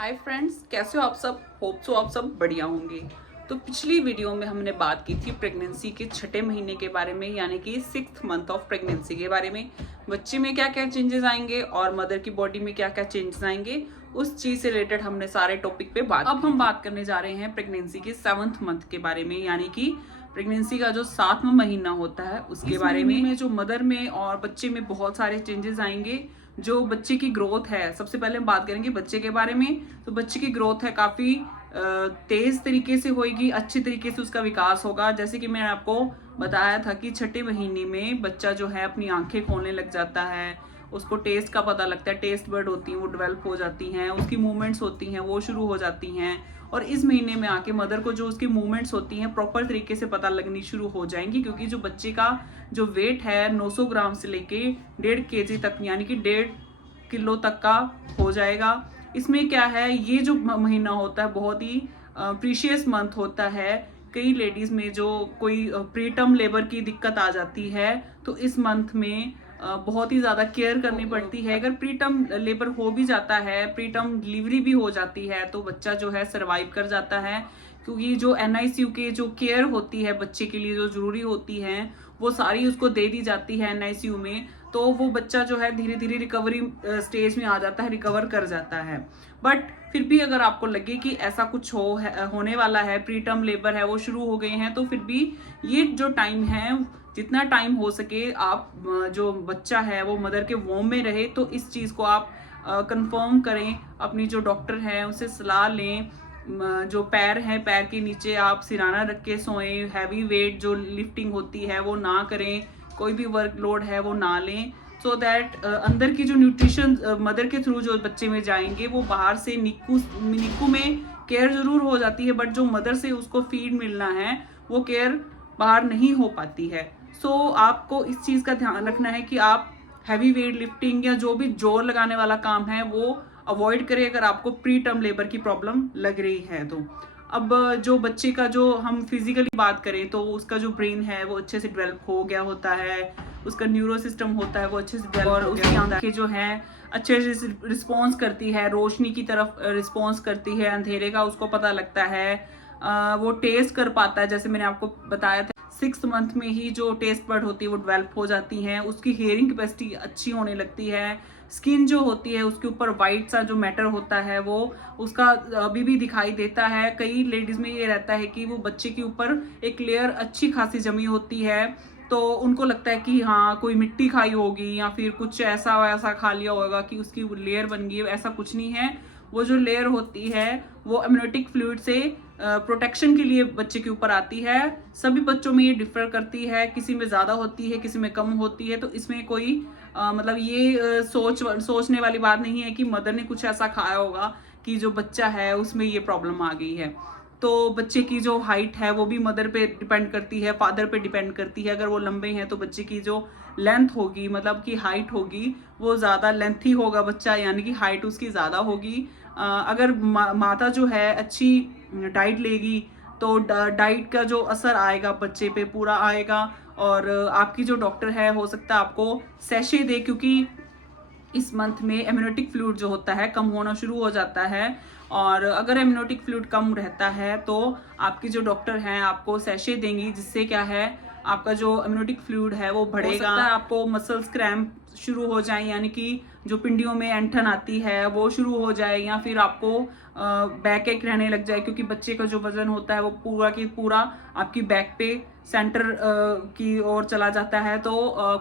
Hi friends, कैसे हो आप सब। होप सो आप सब बढ़िया होंगे। तो पिछली वीडियो में हमने बात की थी प्रेगनेंसी के छठे महीने के बारे में, यानी कि 6th मंथ ऑफ प्रेगनेंसी के बारे में। बच्चे में क्या क्या चेंजेस आएंगे और मदर की बॉडी में क्या क्या चेंजेस आएंगे, उस चीज से रिलेटेड हमने सारे टॉपिक पे बात। अब हम बात करने जा रहे हैं प्रेगनेंसी के 7th मंथ के बारे में, यानी कि प्रेगनेंसी का जो 7वां महीना होता है उसके बारे में जो मदर में और बच्चे में बहुत सारे चेंजेस आएंगे। जो बच्चे की ग्रोथ है, सबसे पहले हम बात करेंगे बच्चे के बारे में। तो बच्चे की ग्रोथ है काफी तेज तरीके से होगी, अच्छे तरीके से उसका विकास होगा। जैसे कि मैंने आपको बताया था कि छठे महीने में बच्चा जो है अपनी आंखें खोलने लग जाता है, उसको टेस्ट का पता लगता है, टेस्ट बर्ड होती हैं वो डेवलप हो जाती हैं, उसकी मूवमेंट्स होती हैं वो शुरू हो जाती हैं। और इस महीने में आके मदर को जो उसकी मूवमेंट्स होती हैं प्रॉपर तरीके से पता लगनी शुरू हो जाएंगी, क्योंकि जो बच्चे का जो वेट है 900 ग्राम से लेके 1.5 kg तक, यानी कि 1.5 किलो तक का हो जाएगा। इसमें क्या है, ये जो महीना होता है बहुत ही प्रीशियस मंथ होता है। कई लेडीज में जो कोई प्रीटर्म लेबर की दिक्कत आ जाती है तो इस मंथ में बहुत ही ज्यादा केयर करनी पड़ती है। अगर प्रीटर्म लेबर हो भी जाता है, प्रीटर्म डिलीवरी भी हो जाती है, तो बच्चा जो है सरवाइव कर जाता है, क्योंकि जो एनआईसीयू के जो केयर होती है बच्चे के लिए जो जरूरी होती है वो सारी उसको दे दी जाती है एनआईसीयू में। तो वो बच्चा जो है धीरे धीरे रिकवरी स्टेज में आ जाता है, रिकवर कर जाता है। बट फिर भी अगर आपको लगे कि ऐसा कुछ होने वाला है, प्रीटर्म लेबर है वो शुरू हो गए हैं, तो फिर भी ये जो टाइम है, जितना टाइम हो सके आप जो बच्चा है वो मदर के वोम में रहे, तो इस चीज को आप कंफर्म करें। अपनी जो डॉक्टर है उनसे सलाह लें। जो पैर है, पैर के नीचे आप सिराना रख के सोएं, हैवी वेट जो लिफ्टिंग होती है वो ना करें, कोई भी वर्कलोड है वो ना लें, सो दैट अंदर की जो न्यूट्रिशन मदर के थ्रू जो बच्चे में जाएंगे वो बाहर से निक्कू में केयर जरूर हो जाती है, बट जो मदर से उसको फीड मिलना है वो केयर बाहर नहीं हो पाती है। आपको इस चीज का ध्यान रखना है कि आप हैवी वेट लिफ्टिंग या जो भी जोर लगाने वाला काम है वो अवॉइड करें, अगर आपको प्री टर्म लेबर की प्रॉब्लम लग रही है तो। अब जो बच्चे का जो हम फिजिकली बात करें तो उसका जो ब्रेन है वो अच्छे से डेवलप हो गया होता है, उसका न्यूरो सिस्टम होता है वो अच्छे से डेवलप, और उसकी आंखें जो है अच्छे से रिस्पॉन्स करती है, रोशनी की तरफ रिस्पॉन्स करती है, अंधेरे का उसको पता लगता है, वो टेस्ट कर पाता है। जैसे मैंने आपको बताया था 6th मंथ में ही जो टेस्ट बर्ड होती है वो डेवलप हो जाती हैं, उसकी हियरिंग कैपेसिटी अच्छी होने लगती है। स्किन जो होती है उसके ऊपर वाइट सा जो मैटर होता है वो उसका अभी भी दिखाई देता है। कई लेडीज में ये रहता है कि वो बच्चे के ऊपर एक लेयर अच्छी खासी जमी होती है, तो उनको लगता है कि हाँ कोई मिट्टी खाई होगी या फिर कुछ ऐसा वैसा खा लिया होगा कि उसकी लेयर बन गई है। ऐसा कुछ नहीं है। वो जो लेयर होती है वो अम्नियोटिक फ्लूइड से प्रोटेक्शन के लिए बच्चे के ऊपर आती है। सभी बच्चों में ये डिफर करती है, किसी में ज्यादा होती है, किसी में कम होती है। तो इसमें कोई मतलब ये सोचने वाली बात नहीं है कि मदर ने कुछ ऐसा खाया होगा कि जो बच्चा है उसमें ये प्रॉब्लम आ गई है। तो बच्चे की जो हाइट है वो भी मदर पे डिपेंड करती है, फादर पे डिपेंड करती है। अगर वो लंबे हैं तो बच्चे की जो लेंथ होगी, मतलब कि हाइट होगी, वो ज्यादा लेंथी होगा बच्चा, यानी कि हाइट उसकी ज्यादा होगी। अगर माता जो है अच्छी डाइट लेगी तो डाइट का जो असर आएगा बच्चे पे पूरा आएगा। और आपकी जो डॉक्टर है हो सकता है आपको सैशे दे, क्योंकि इस मंथ में एम्नियोटिक फ्लूइड जो होता है कम होना शुरू हो जाता है। और अगर एम्नियोटिक फ्लूइड कम रहता है तो आपकी जो डॉक्टर हैं आपको सैशे देंगी, जिससे क्या है आपका जो एम्नियोटिक फ्लूइड है वो बढ़ेगा। हो सकता है आपको मसल्स क्रैम्प शुरू हो जाए, यानी कि जो पिंडियों में ऐंठन आती है वो शुरू हो जाए, या फिर आपको बैक एक रहने लग जाए, क्योंकि बच्चे का जो वजन होता है वो पूरा की पूरा आपकी बैक पे सेंटर की ओर चला जाता है। तो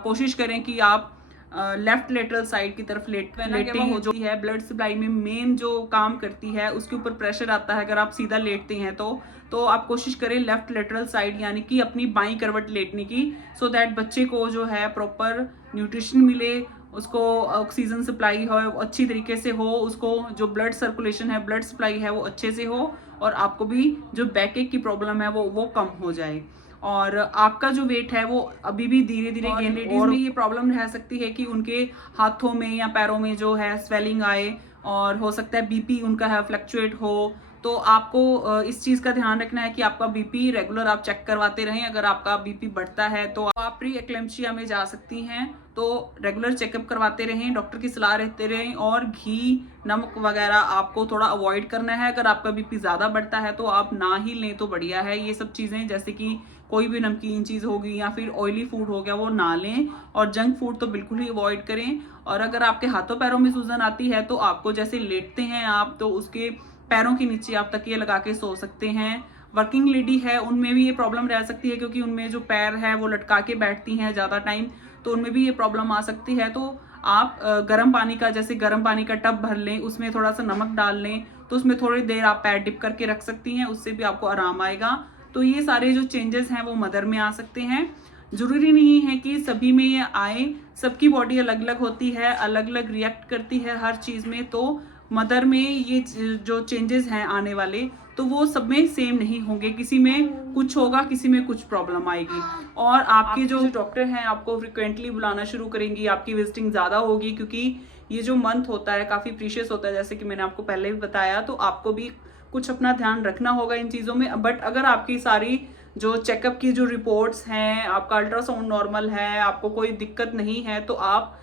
कोशिश करें कि आप लेफ्ट लेटरल साइड की तरफ लेटे हो। जो है ब्लड सप्लाई में मेन जो काम करती है उसके ऊपर प्रेशर आता है। अगर आप सीधा लेटते हैं तो आप कोशिश करें लेफ्ट लेटरल साइड, यानी कि अपनी बाई करवट लेटने की, सो दैट बच्चे को जो है प्रॉपर न्यूट्रिशन मिले, उसको ऑक्सीजन सप्लाई हो अच्छी तरीके से हो, उसको जो ब्लड सर्कुलेशन है, ब्लड सप्लाई है वो अच्छे से हो, और आपको भी जो बैकएक की प्रॉब्लम है वो कम हो जाए। और आपका जो वेट है वो अभी भी धीरे धीरे गेन। लेडीज में ये प्रॉब्लम रह सकती है कि उनके हाथों में या पैरों में जो है स्वेलिंग आए, और हो सकता है बीपी उनका है फ्लक्चुएट हो। तो आपको इस चीज का ध्यान रखना है कि आपका बीपी रेगुलर आप चेक करवाते रहें। अगर आपका बीपी बढ़ता है तो आप प्री एक्लेम्पशिया में जा सकती हैं। तो रेगुलर चेकअप करवाते रहें, डॉक्टर की सलाह रहते रहें, और घी नमक वगैरह आपको थोड़ा अवॉइड करना है। अगर आपका बीपी ज़्यादा बढ़ता है तो आप ना ही लें तो बढ़िया है। ये सब चीज़ें जैसे कि कोई भी नमकीन चीज़ होगी या फिर ऑयली फूड हो गया वो ना लें, और जंक फूड तो बिल्कुल ही अवॉइड करें। और अगर आपके हाथों पैरों में सूजन आती है तो आपको जैसे लेटते हैं आप, तो उसके पैरों के नीचे आप तकिए लगा के सो सकते हैं। वर्किंग लेडी है उनमें भी ये प्रॉब्लम रह सकती है, क्योंकि उनमें जो पैर है वो लटका के बैठती हैं ज़्यादा टाइम, तो उनमें भी ये प्रॉब्लम आ सकती है। तो आप गर्म पानी का, जैसे गर्म पानी का टब भर लें, उसमें थोड़ा सा नमक डाल लें, तो उसमें थोड़ी देर आप पैर डिप करके रख सकती हैं, उससे भी आपको आराम आएगा। तो ये सारे जो चेंजेस हैं वो मदर में आ सकते हैं। जरूरी नहीं है कि सभी में ये आए, सबकी बॉडी अलग अलग होती है, अलग अलग रिएक्ट करती है हर चीज़ में। तो मदर में ये जो चेंजेस हैं आने वाले, तो वो सब में सेम नहीं होंगे, किसी में कुछ होगा, किसी में कुछ प्रॉब्लम आएगी। और आपके जो डॉक्टर हैं आपको फ्रिक्वेंटली बुलाना शुरू करेंगी, आपकी विजिटिंग ज़्यादा होगी, क्योंकि ये जो मंथ होता है काफ़ी प्रीशियस होता है, जैसे कि मैंने आपको पहले भी बताया। तो आपको भी कुछ अपना ध्यान रखना होगा इन चीज़ों में। बट अगर आपकी सारी जो चेकअप की जो रिपोर्ट्स हैं, आपका अल्ट्रासाउंड नॉर्मल है, आपको कोई दिक्कत नहीं है, तो आप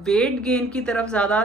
वेट गेन की तरफ ज़्यादा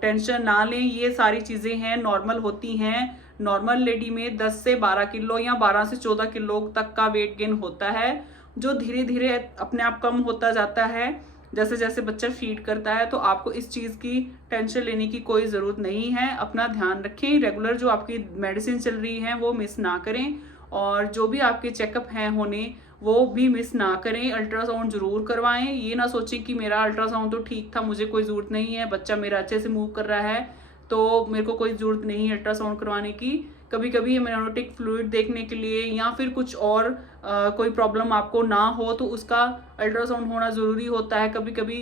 टेंशन ना लें। ये सारी चीज़ें हैं नॉर्मल होती हैं। नॉर्मल लेडी में 10 से 12 किलो या 12 से 14 किलो तक का वेट गेन होता है, जो धीरे धीरे अपने आप कम होता जाता है जैसे जैसे बच्चा फीड करता है। तो आपको इस चीज़ की टेंशन लेने की कोई ज़रूरत नहीं है। अपना ध्यान रखें, रेगुलर जो आपकी मेडिसिन चल रही है वो मिस ना करें, और जो भी आपके चेकअप हैं होने वो भी मिस ना करें। अल्ट्रासाउंड ज़रूर करवाएं। ये ना सोचें कि मेरा अल्ट्रासाउंड तो ठीक था, मुझे कोई ज़रूरत नहीं है, बच्चा मेरा अच्छे से मूव कर रहा है तो मेरे को कोई ज़रूरत नहीं है अल्ट्रासाउंड करवाने की। कभी कभी एमनियोटिक फ्लूइड देखने के लिए या फिर कुछ और कोई प्रॉब्लम आपको ना हो तो उसका अल्ट्रासाउंड होना ज़रूरी होता है। कभी कभी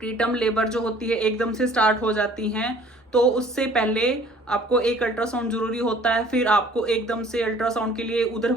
प्रीटर्म लेबर जो होती है एकदम से स्टार्ट हो जाती हैं, तो उससे पहले आपको एक अल्ट्रासाउंड जरूरी होता है। फिर आपको एकदम से अल्ट्रासाउंड के लिए उधर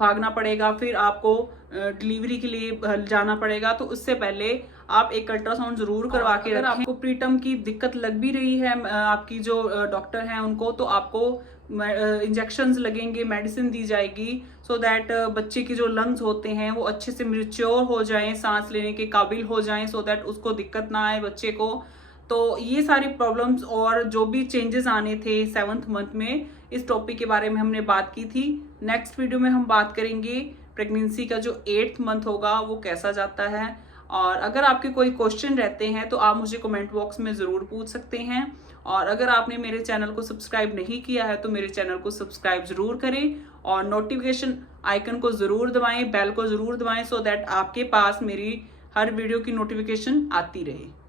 भागना पड़ेगा, फिर आपको डिलीवरी के लिए जाना पड़ेगा। तो उससे पहले आप एक अल्ट्रासाउंड जरूर करवा के रखें। आपको प्रीटर्म की दिक्कत लग भी रही है, आपकी जो डॉक्टर हैं उनको, तो आपको इंजेक्शंस लगेंगे, मेडिसिन दी जाएगी, सो दैट बच्चे के जो लंग्स होते हैं वो अच्छे से मैच्योर हो जाएं, सांस लेने के काबिल हो जाएं, सो दैट उसको दिक्कत ना आए बच्चे को। तो ये सारी प्रॉब्लम्स और जो भी चेंजेस आने थे 7th मंथ में, इस टॉपिक के बारे में हमने बात की थी। नेक्स्ट वीडियो में हम बात करेंगे प्रेगनेंसी का जो 8th मंथ होगा वो कैसा जाता है। और अगर आपके कोई क्वेश्चन रहते हैं तो आप मुझे कमेंट बॉक्स में ज़रूर पूछ सकते हैं। और अगर आपने मेरे चैनल को सब्सक्राइब नहीं किया है तो मेरे चैनल को सब्सक्राइब ज़रूर करें, और नोटिफिकेशन आइकन को ज़रूर दबाएं, बेल को ज़रूर दबाएं, सो दैट आपके पास मेरी हर वीडियो की नोटिफिकेशन आती रहे।